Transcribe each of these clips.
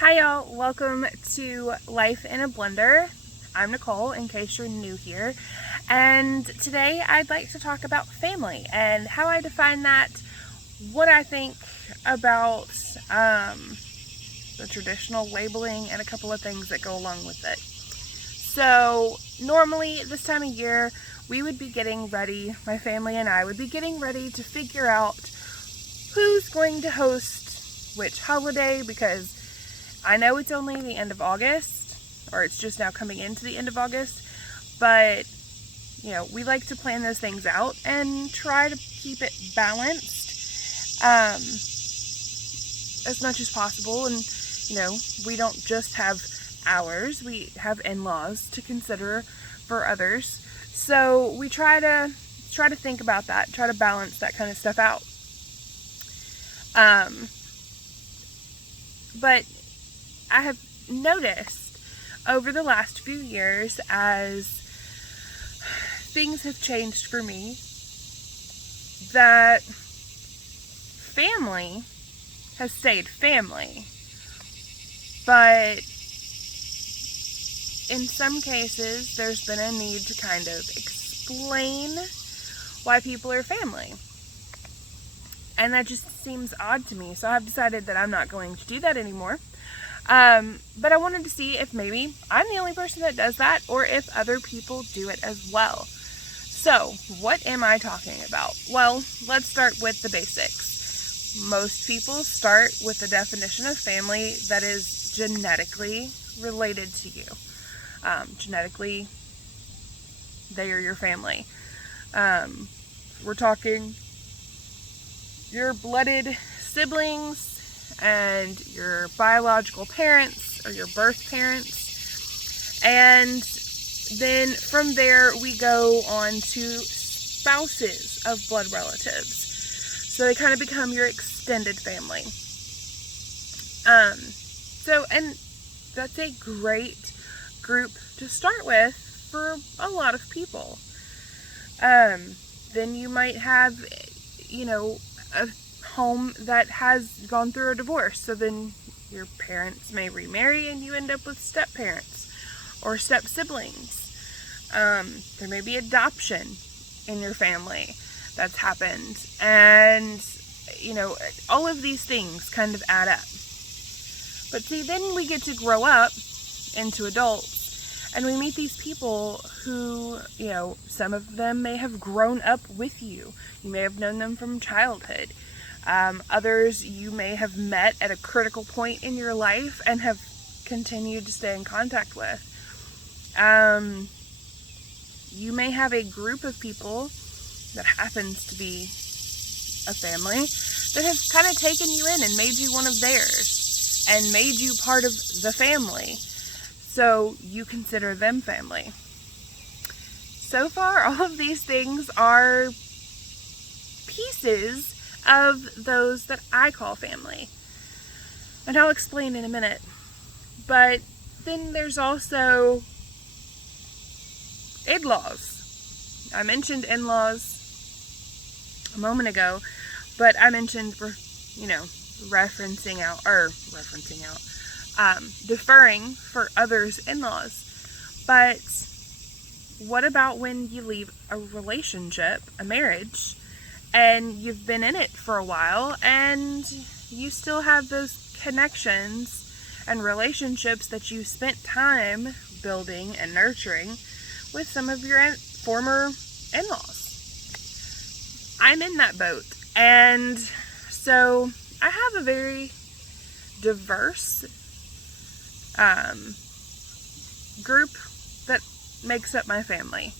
Hi y'all, welcome to Life in a Blender. I'm Nicole, in case you're new here, and today I'd like to talk about family and how I define that, what I think about the traditional labeling, and a couple of things that go along with it. So normally this time of year we would be getting ready, my family and I would be getting ready to figure out who's going to host which holiday, because I know it's only the end of August, or it's just now coming into the end of August, but we like to plan those things out and try to keep it balanced as much as possible. And we don't just have ours, we have in-laws to consider for others. So we try to think about that, try to balance that kind of stuff out. But I have noticed over the last few years, as things have changed for me, that family has stayed family. But in some cases, there's been a need to kind of explain why people are family. And that just seems odd to me. So I've decided that I'm not going to do that anymore. But I wanted to see if maybe I'm the only person that does that, or if other people do it as well. So, what am I talking about? Well, let's start with the basics. Most people start with the definition of family that is genetically related to you. Genetically, they are your family. We're talking your blooded siblings and your biological parents or your birth parents. And then from there we go on to spouses of blood relatives. So they kind of become your extended family. And that's a great group to start with for a lot of people. Then you might have, a home that has gone through a divorce, so then your parents may remarry and you end up with step parents or step siblings. There may be adoption in your family that's happened, and all of these things kind of add up. But see, then we get to grow up into adults and we meet these people who, some of them may have grown up with you. You may have known them from childhood. Others you may have met at a critical point in your life and have continued to stay in contact with. You may have a group of people that happens to be a family that have kind of taken you in and made you one of theirs and made you part of the family. So you consider them family. So far, all of these things are pieces of those that I call family. And I'll explain in a minute. But then there's also in-laws. I mentioned in-laws a moment ago, but I mentioned, deferring for others' in-laws. But what about when you leave a relationship, a marriage, and you've been in it for a while and you still have those connections and relationships that you spent time building and nurturing with some of your former in-laws? I'm in that boat, and so I have a very diverse group that makes up my family.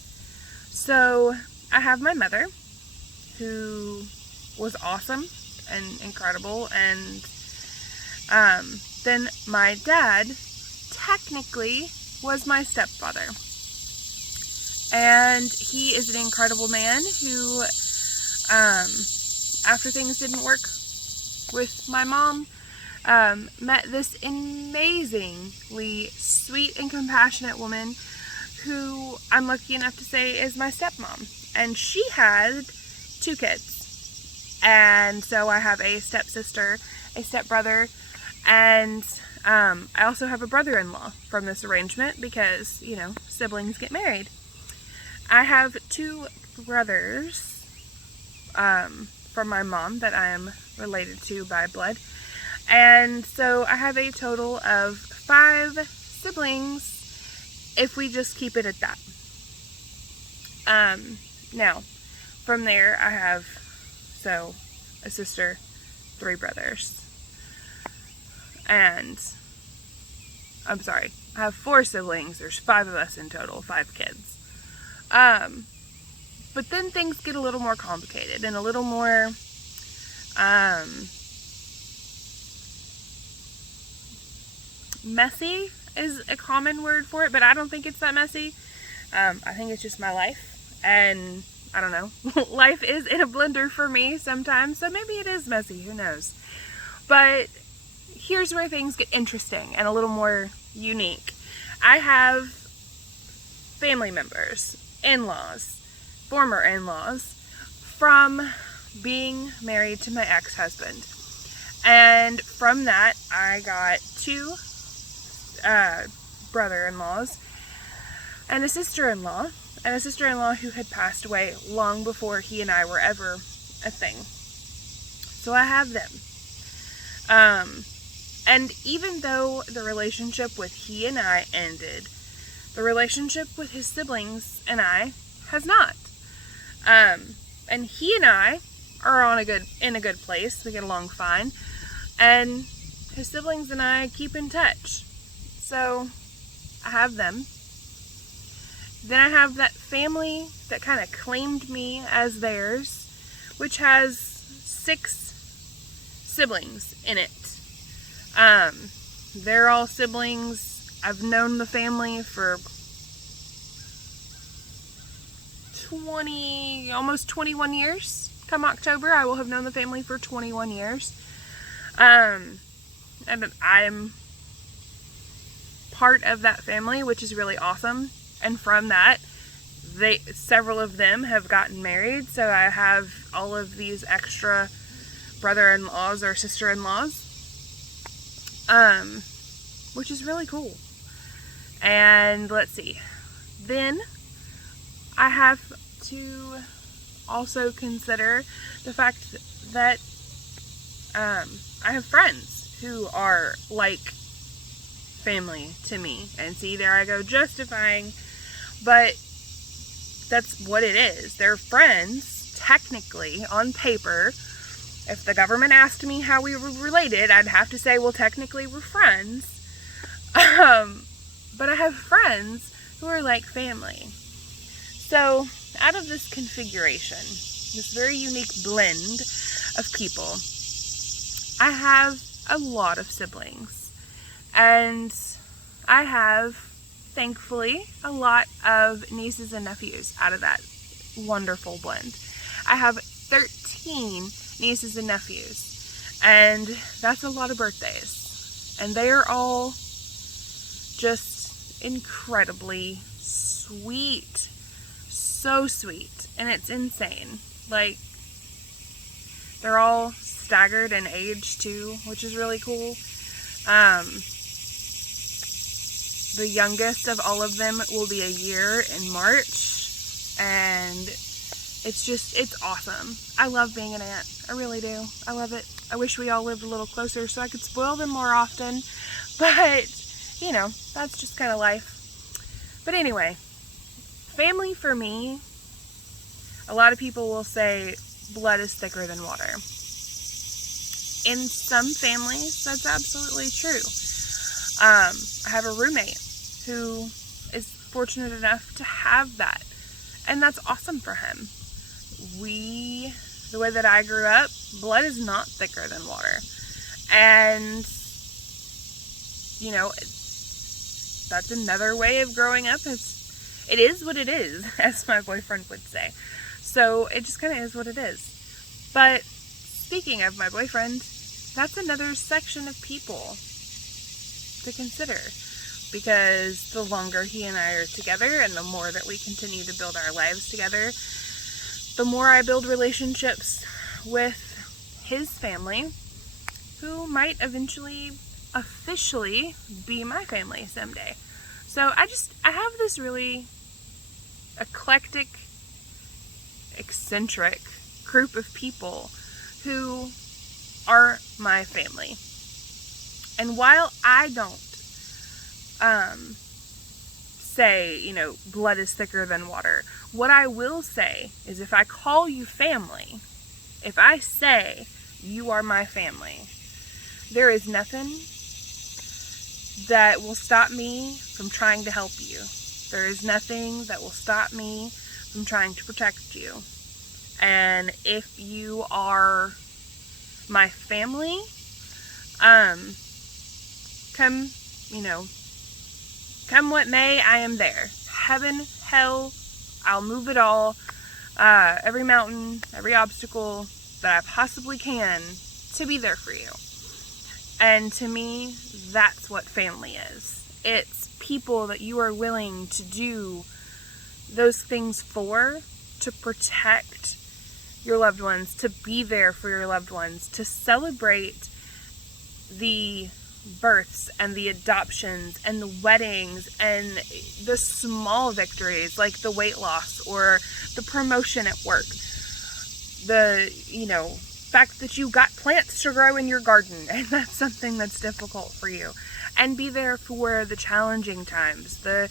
So I have my mother, who was awesome and incredible, and then my dad technically was my stepfather, and he is an incredible man who, after things didn't work with my mom, met this amazingly sweet and compassionate woman who I'm lucky enough to say is my stepmom, and she had 2 kids. And so I have a stepsister, a stepbrother, and I also have a brother-in-law from this arrangement because, you know, siblings get married. I have 2 brothers from my mom that I am related to by blood. And so I have a total of 5 siblings if we just keep it at that. Now, from there I have, so, a sister, 3 brothers. And, I'm sorry, I have 4 siblings. There's 5 of us in total, 5 kids. But then things get a little more complicated and a little more, messy is a common word for it, but I don't think it's that messy. I think it's just my life, and I don't know. Life is in a blender for me sometimes, so maybe it is messy, who knows. But here's where things get interesting and a little more unique. I have family members, in-laws, former in-laws, from being married to my ex-husband. And from that, I got 2 brother-in-laws and a sister-in-law, who had passed away long before he and I were ever a thing. So I have them. And even though the relationship with he and I ended, the relationship with his siblings and I has not. And he and I are in a good place. We get along fine. And his siblings and I keep in touch. So I have them. Then I have that family that kind of claimed me as theirs, which has 6 siblings in it. They're all siblings. I've known the family for almost 21 years. Come October, I will have known the family for 21 years. And I'm part of that family, which is really awesome. And from that, several of them have gotten married, so I have all of these extra brother-in-laws or sister-in-laws, which is really cool. And let's see, then I have to also consider the fact that I have friends who are like family to me. And see, there I go justifying, but that's what it is. They're friends, technically, on paper. If the government asked me how we were related, I'd have to say, well, technically we're friends. But I have friends who are like family. So, out of this configuration, this very unique blend of people, I have a lot of siblings. And I have, thankfully, a lot of nieces and nephews out of that wonderful blend. I have 13 nieces and nephews, and that's a lot of birthdays. And they are all just incredibly sweet. So sweet. And it's insane. Like, they're all staggered in age too, which is really cool. The youngest of all of them will be a year in March, and it's awesome. I love being an aunt. I really do. I love it. I wish we all lived a little closer so I could spoil them more often, but, you know, that's just kind of life. But anyway, family for me, a lot of people will say blood is thicker than water. In some families, that's absolutely true. I have a roommate who is fortunate enough to have that, and that's awesome for him. The way that I grew up, blood is not thicker than water. And, you know, that's another way of growing up. It is what it is, as my boyfriend would say. So it just kind of is what it is. But speaking of my boyfriend, that's another section of people to consider, because the longer he and I are together and the more that we continue to build our lives together, the more I build relationships with his family, who might eventually officially be my family someday. So I have this really eclectic, eccentric group of people who are my family. And while I don't say, blood is thicker than water, what I will say is if I call you family, if I say you are my family, there is nothing that will stop me from trying to help you. There is nothing that will stop me from trying to protect you. And if you are my family, come what may, I am there. Heaven, hell, I'll move it all. Every mountain, every obstacle that I possibly can to be there for you. And to me, that's what family is. It's people that you are willing to do those things for, to protect your loved ones, to be there for your loved ones, to celebrate the births and the adoptions and the weddings and the small victories like the weight loss or the promotion at work. The, fact that you got plants to grow in your garden and that's something that's difficult for you. And be there for the challenging times, the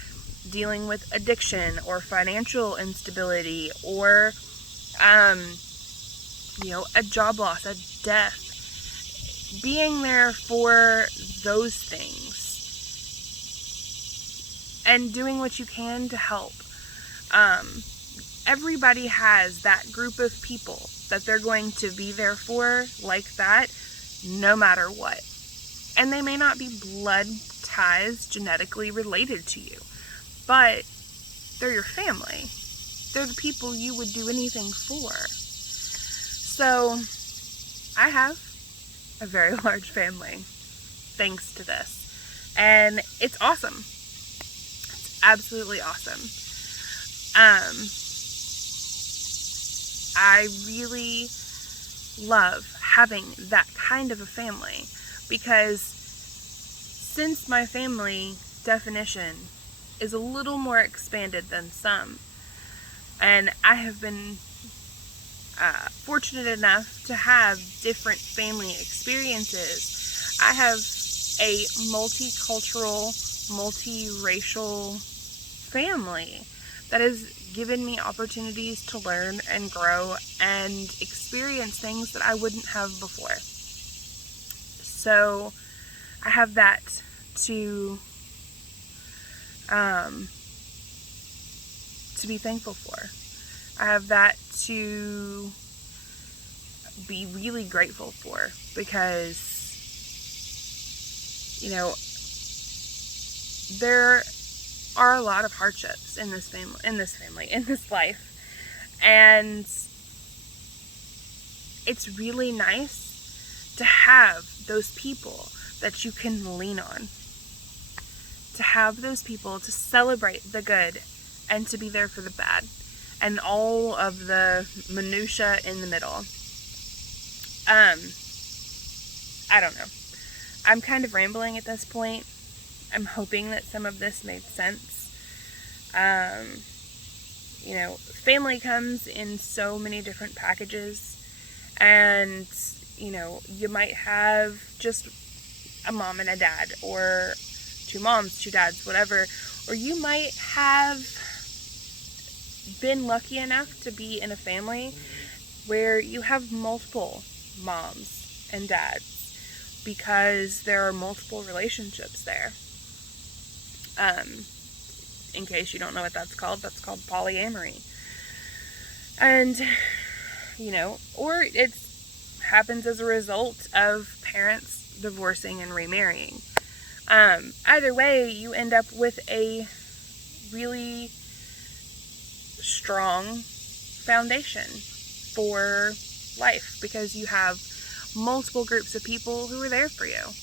dealing with addiction or financial instability or, a job loss, a death. Being there for those things and doing what you can to help. Everybody has that group of people that they're going to be there for like that, no matter what. And they may not be blood ties genetically related to you, but they're your family. They're the people you would do anything for. So I have a very large family thanks to this. And it's awesome. It's absolutely awesome. I really love having that kind of a family because since my family definition is a little more expanded than some, and I have been fortunate enough to have different family experiences. I have a multicultural, multiracial family that has given me opportunities to learn and grow and experience things that I wouldn't have before. So I have that to be thankful for. I have that to be really grateful for because, there are a lot of hardships in this life. And it's really nice to have those people that you can lean on. To have those people to celebrate the good and to be there for the bad. And all of the minutia in the middle. I don't know. I'm kind of rambling at this point. I'm hoping that some of this made sense. Family comes in so many different packages. And, you might have just a mom and a dad, or 2 moms, 2 dads, whatever. Or you might have been lucky enough to be in a family where you have multiple moms and dads because there are multiple relationships there. In case you don't know what that's called polyamory. And, or it happens as a result of parents divorcing and remarrying. Either way, you end up with a really strong foundation for life because you have multiple groups of people who are there for you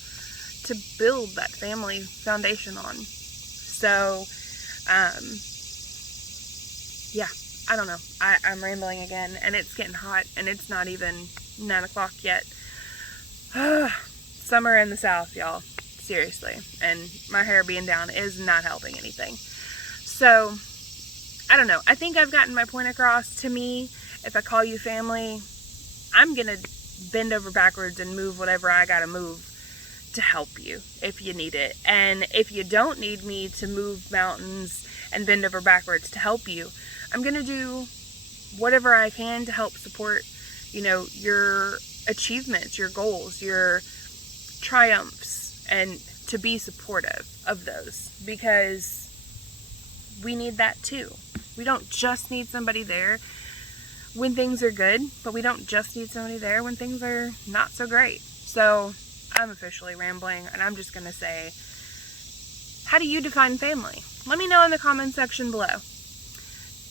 to build that family foundation on. So, I don't know. I'm rambling again, and it's getting hot, and it's not even 9 o'clock yet. Summer in the South, y'all. Seriously. And my hair being down is not helping anything. So, I don't know. I think I've gotten my point across. To me, if I call you family, I'm going to bend over backwards and move whatever I got to move to help you if you need it. And if you don't need me to move mountains and bend over backwards to help you, I'm going to do whatever I can to help support, you know, your achievements, your goals, your triumphs, and to be supportive of those, because we need that too. We don't just need somebody there when things are good, but we don't just need somebody there when things are not so great. So I'm officially rambling, and I'm just going to say, how do you define family? Let me know in the comment section below.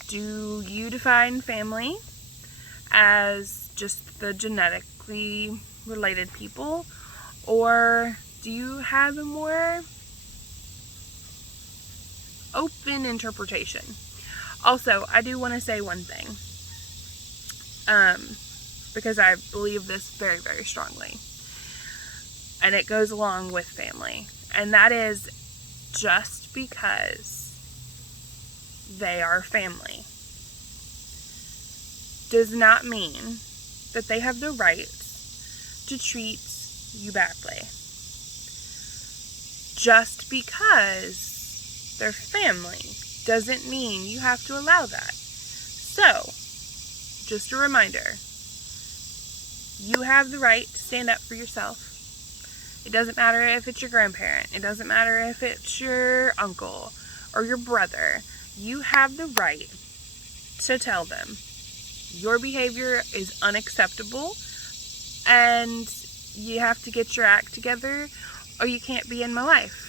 Do you define family as just the genetically related people, or do you have a more open interpretation? Also, I do want to say one thing, because I believe this very, very strongly, and it goes along with family, and that is, just because they are family does not mean that they have the right to treat you badly. Just because they're family doesn't mean you have to allow that. So, just a reminder, you have the right to stand up for yourself. It doesn't matter if it's your grandparent. It doesn't matter if it's your uncle or your brother. You have the right to tell them your behavior is unacceptable and you have to get your act together or you can't be in my life.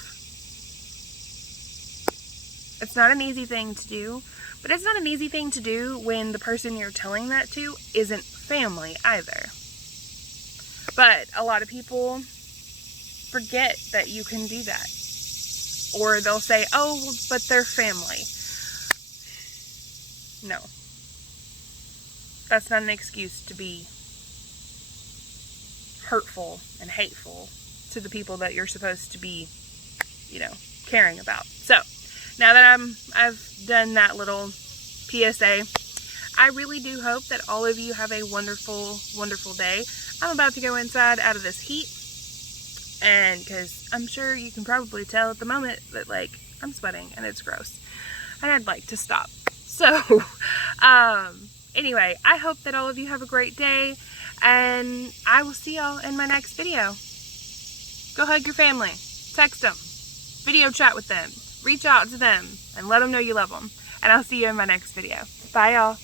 It's not an easy thing to do, but it's not an easy thing to do when the person you're telling that to isn't family either. But a lot of people forget that you can do that. Or they'll say, oh, but they're family. No. That's not an excuse to be hurtful and hateful to the people that you're supposed to be, you know, caring about. So, now that I've done that little PSA, I really do hope that all of you have a wonderful, wonderful day. I'm about to go inside out of this heat, and because I'm sure you can probably tell at the moment that, like, I'm sweating and it's gross, and I'd like to stop. So, anyway, I hope that all of you have a great day, and I will see y'all in my next video. Go hug your family, text them, video chat with them, reach out to them, and let them know you love them. And I'll see you in my next video. Bye, y'all.